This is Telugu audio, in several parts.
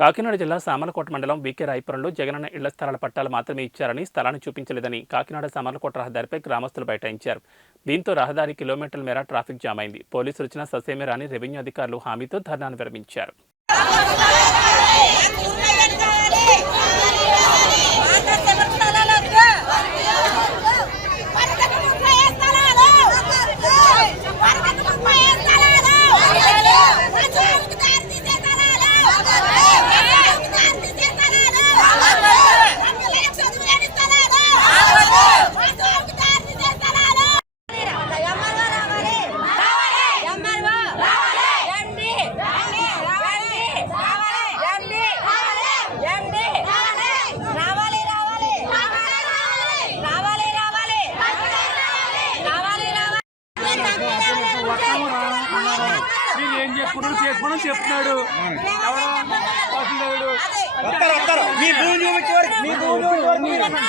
కాకినాడ జిల్లా సామలకోట మండలం బీకే రాయపురంలో జగనన్న ఇళ్ళ స్థలాల పట్టాలు మాత్రమే ఇచ్చారని స్థలాన్ని చూపించలేదని కాకినాడ సామలకోట రహదారిపై గ్రామస్తులు బైఠాయించారు. దీంతో రహదారి కిలోమీటర్ల మేర ట్రాఫిక్ జామ్ అయింది. పోలీసులు వచ్చిన ససేమి రాని రెవెన్యూ అధికారులు హామీతో ధర్నాను విరమించారు. ఏం చెప్తున్నాడు మీ భూమి చూపించే వరకు మీ భూమి చూపించే వరకు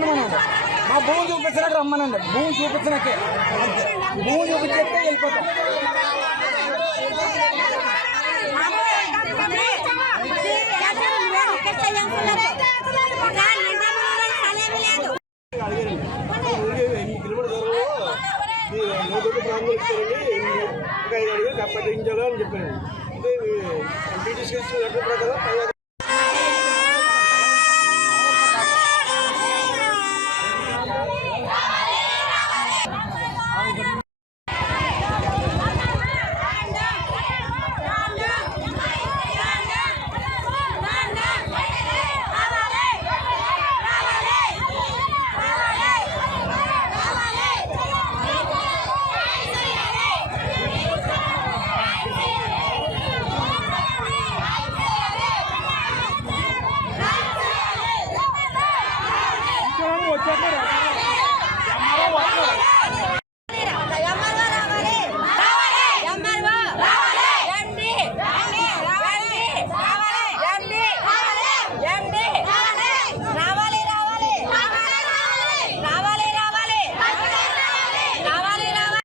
మీరు మా భూమి చూపించినట్టు రమ్మనండి. భూమి చూపించినట్టే. భూమి చూపించేస్తే వెళ్ళిపోతాం. లేదు ఇంకా ఐదు అడుగులు కప్పటించాలో అని చెప్పాను అంటే ప్రకారం Come on.